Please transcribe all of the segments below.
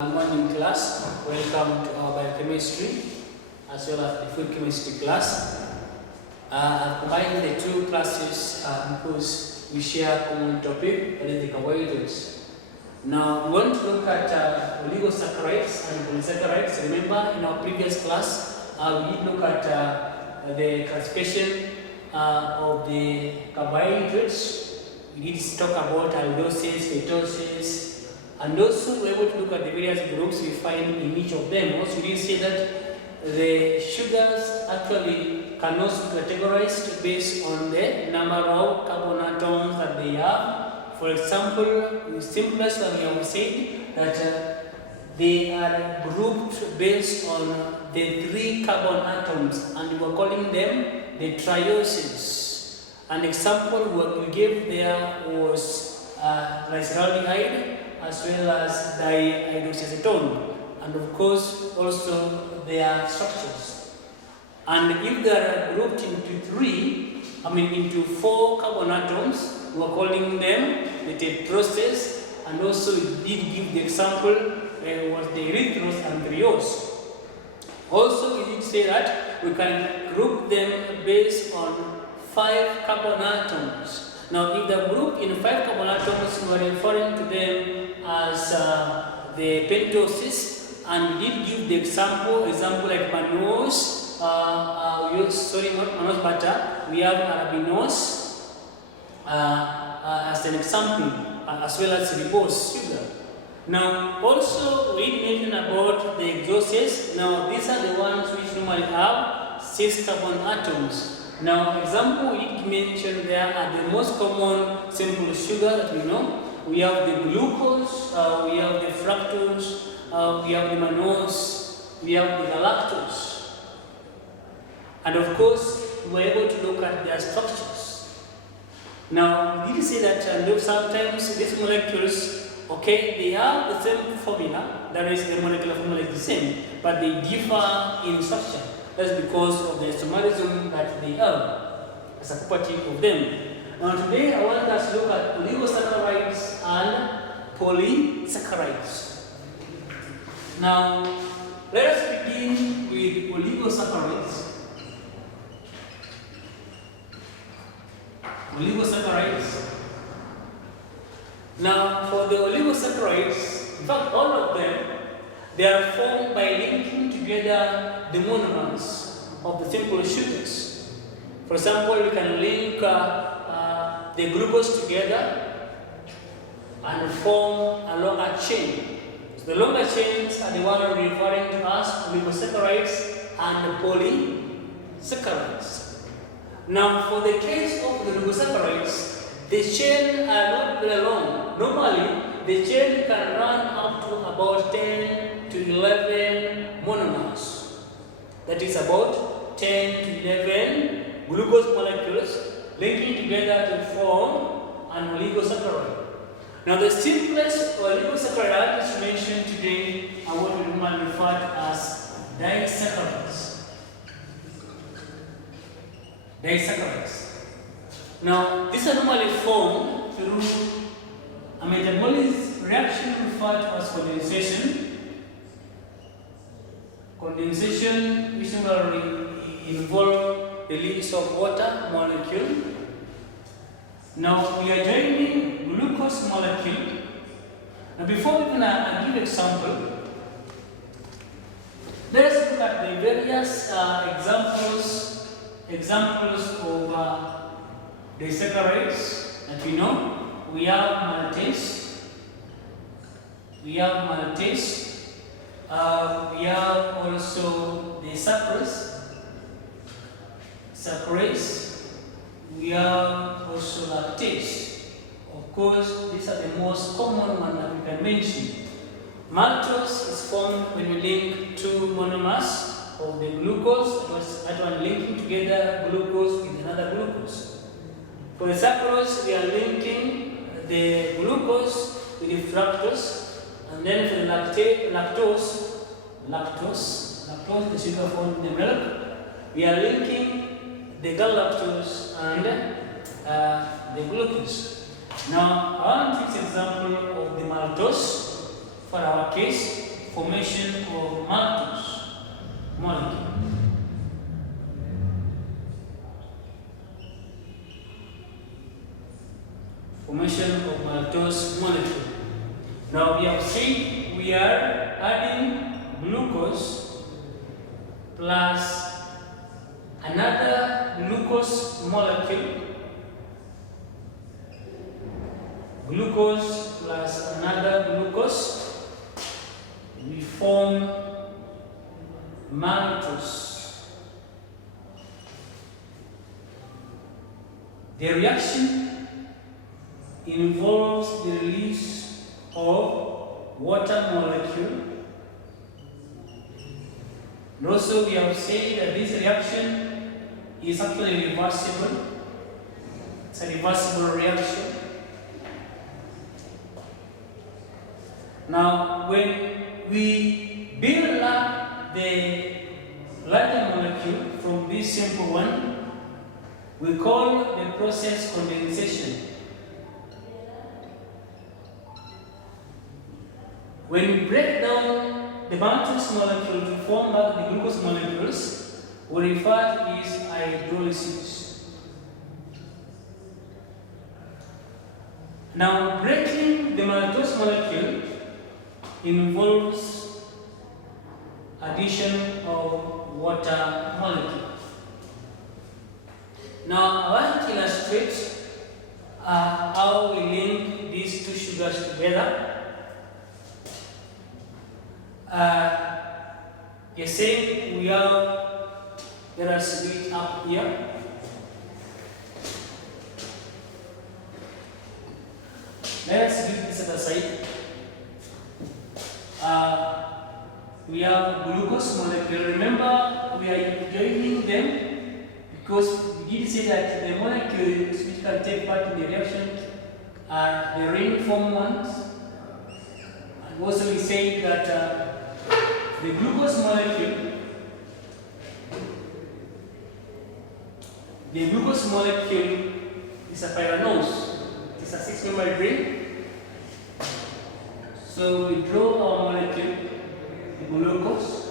Morning class, welcome to our biochemistry as well as the food chemistry class. I've combined the two classes because we share a common topic, that is the carbohydrates. Now we want to look at oligosaccharides and polysaccharides. Remember in our previous class we did look at the classification of the carbohydrates. We did talk about aldoses, ketosis, and also we were able to look at the various groups we find in each of them. Also, we did say that the sugars actually can also be categorized based on the number of carbon atoms that they have. For example, the simplest one we have said that they are grouped based on the 3 carbon atoms, and we were calling them the trioses. An example what we gave there was disaccharide as well as dihydroacetone, and of course also their structures. And if they are grouped into 4 carbon atoms, we are calling them the tetroses, and also we did give the example was the erythros and triose. Also we did say that we can group them based on 5 carbon atoms. Now, if they're grouped in 5 carbon atoms, we are referring to them as the pentoses, and we did give the example like mannose, not mannose butter, we have arabinose as an example, as well as ribose sugar. Now, also we mentioned about the exoses. Now, these are the ones which normally have 6 carbon atoms. Now, example we did mention there are the most common simple sugar that we know. We have the glucose, we have the fructose, we have the mannose, we have the galactose. And of course, we were able to look at their structures. Now, we did say that sometimes these molecules, they have the same formula, that is, the molecular formula is the same, but they differ in structure. That's because of the isomerism that they have as a property of them. Now today I want us to look at oligosaccharides and polysaccharides. Now let us begin with oligosaccharides. Now for the oligosaccharides, in fact all of them, they are formed by linking together the monomers of the simple sugars. For example, you can link the glucose together and form a longer chain. So the longer chains are the one we're referring to as oligosaccharides and polysaccharides. Now, for the case of the oligosaccharides, the chain are not very long. Normally, the chain can run up to about 10 to 11 monomers. That is about 10 to 11 glucose molecules linking together to form an oligosaccharide. Now the simplest oligosaccharide I just mentioned today are what we normally refer to as disaccharides. Now these are normally formed through a metabolic reaction referred to as condensation. Condensation which normally involves the release of water molecule. Now we are joining glucose molecule. Now before we can give example, let us look at the various examples of disaccharides that we know. We have maltase. We have also the saccharase. We have also lactase. Of course, these are the most common ones that we can mention. Maltose is formed when we link 2 monomers of the glucose, that one linking together glucose with another glucose. For the saccharose, we are linking the glucose with the fructose. And then for the lactose, the sugar found in the milk, we are linking the galactose and the glucose. Now, I want to take example of the maltose for our case. formation of maltose molecule. Formation of maltose molecule. Now we have said we are adding glucose plus another glucose molecule. Glucose plus another glucose, we form maltose. The reaction involves the release of water molecule. And also we have said that this reaction is actually reversible. It's a reversible reaction. Now, when we build up the larger molecule from this simple one, we call the process condensation. When we break down the maltose molecule to form back the glucose molecules, we refer to this hydrolysis. Now, breaking the maltose molecule involves addition of water molecule. Now, I want to illustrate how we link these two sugars together. You're saying we have, let us do it up here. Let us do this at the side. We have glucose molecule. Remember, we are joining them because we did say that the molecules which can take part in the reaction are the ring form ones. And also we say that the glucose molecule, is a pyranose. It's a 6-membered ring. So we draw our molecule, the glucose.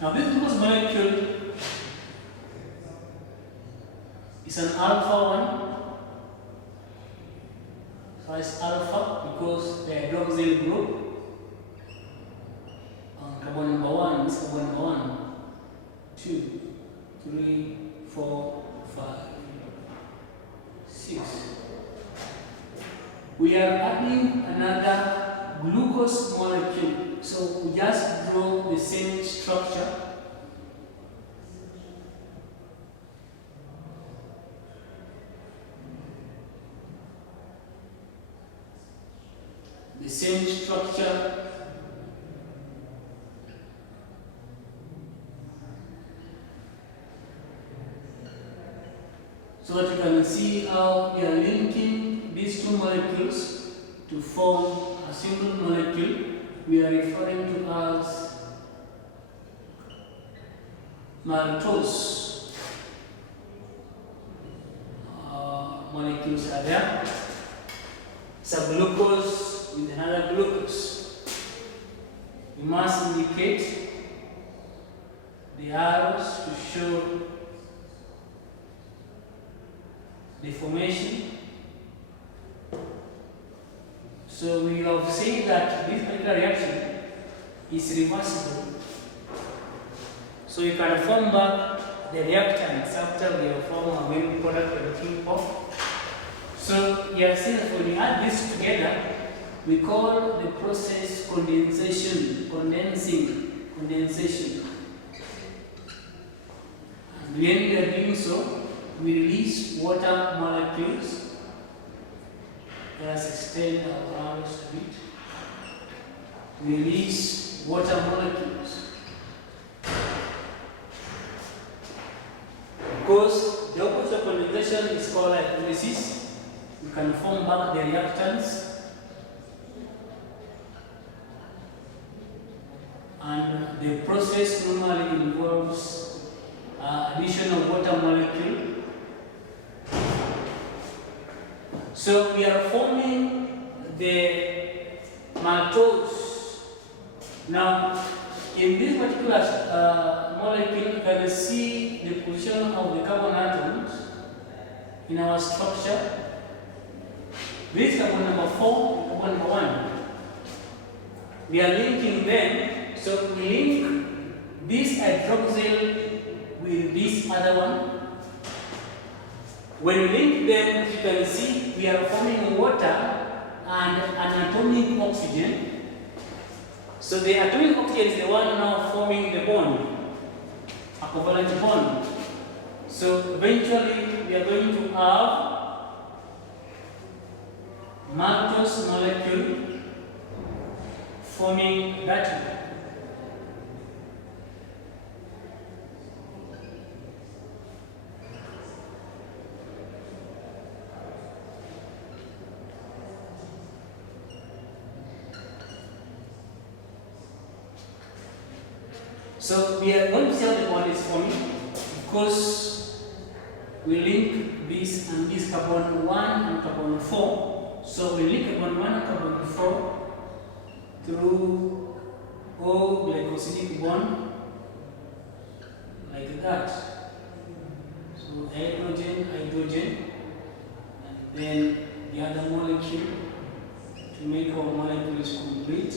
Now this glucose molecule is an alpha one. So it's alpha because the hydroxyl group. Carbon number 1 is carbon number 1. 2, 3, 4, 5, 6. We are adding another glucose molecule. So we just draw the same structure. The same structure. So that you can see how we are linking these two molecules to form a single molecule we are referring to as maltose. Molecules are there. It's a glucose with another glucose. We must indicate the arrows to show the formation. So we have said that this particular reaction is reversible. So you can form back the reactants after we have formed a main product we are looking for. So you are saying that when we add this together, we call the process condensation, condensation. And when we are doing so, we release water molecules. Let us extend our arms a bit. We release water molecules. Because the opposite of condensation is called hydrolysis. We can form back the reactants. And the process normally involves addition of water molecule. So we are forming the maltose. Now, in this particular molecule, you can see the position of the carbon atoms in our structure. This is carbon number 4 and carbon number 1. We are linking them, so we link this hydroxyl with this other one. When we link them, as you can see, we are forming water and an atomic oxygen. So the atomic oxygen is the one now forming the bond, a covalent bond. So eventually we are going to have maltose molecule forming that one. So we are going to see how the bond is forming because we link this and this carbon 1 and carbon 4. So we link carbon 1 and carbon 4 through O-glycosidic bond like that. So hydrogen, hydrogen, and then the other molecule to make our molecules complete.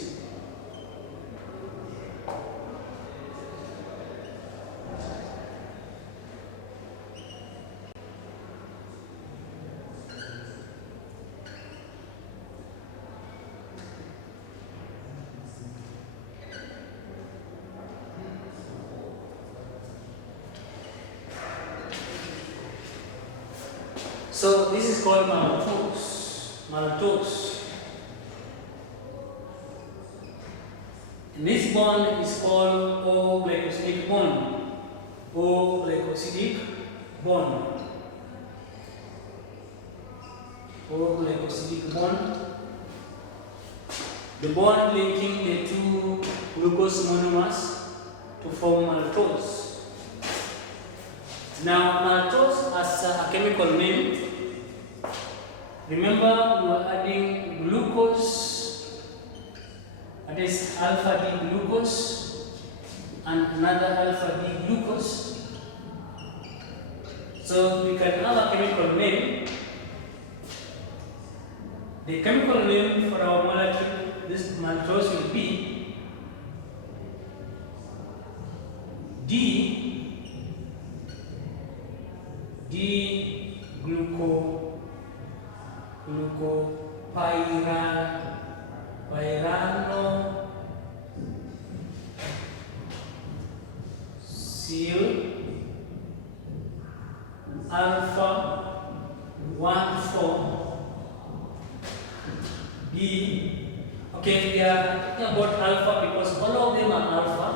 So this is called maltose. Maltose. And this bond is called O-glycosidic bond. O-glycosidic bond. O-glycosidic bond. The bond linking the two glucose monomers to form maltose. Now, maltose as a chemical name. Remember, we are adding glucose, that is alpha D glucose, and another alpha D glucose. So we can have a chemical name. The chemical name for our molecule, this maltose, will be glucopyranosyl alpha 1,4 D. Okay, we are talking about alpha because all of them are alpha.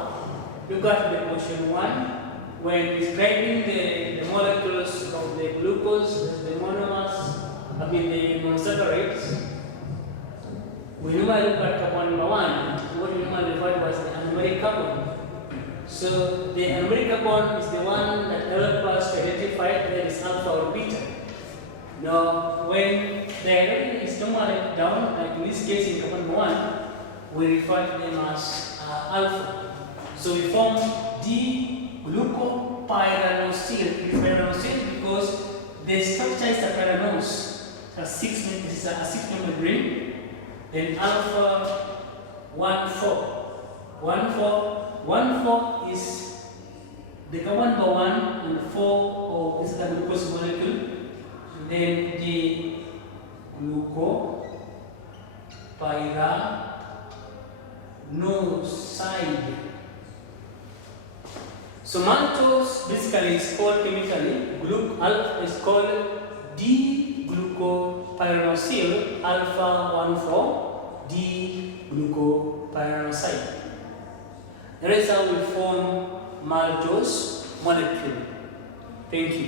Look at the question 1. When describing the molecules of the glucose, the monomers, the monosaccharides, we normally look at carbon number 1. What we normally refer to as the anomeric carbon. So the anomeric carbon is the one that helps us to identify whether it's alpha or beta. Now, when the hydrogen is normally down, like in this case in carbon number 1, we refer to them as alpha. So we form D-glucopyranosyl. It is pyranosyl because the structure is a pyranose. This is a 6-membered ring. Then alpha 1,4. 1,4 is the carbon number 1 and 4 of this glucose molecule. And then the glucopyranoside. So maltose basically is called chemically is called D-glucopyranosyl alpha 1,4 D-glucopyranoside. That is how we form maltose molecule. Thank you.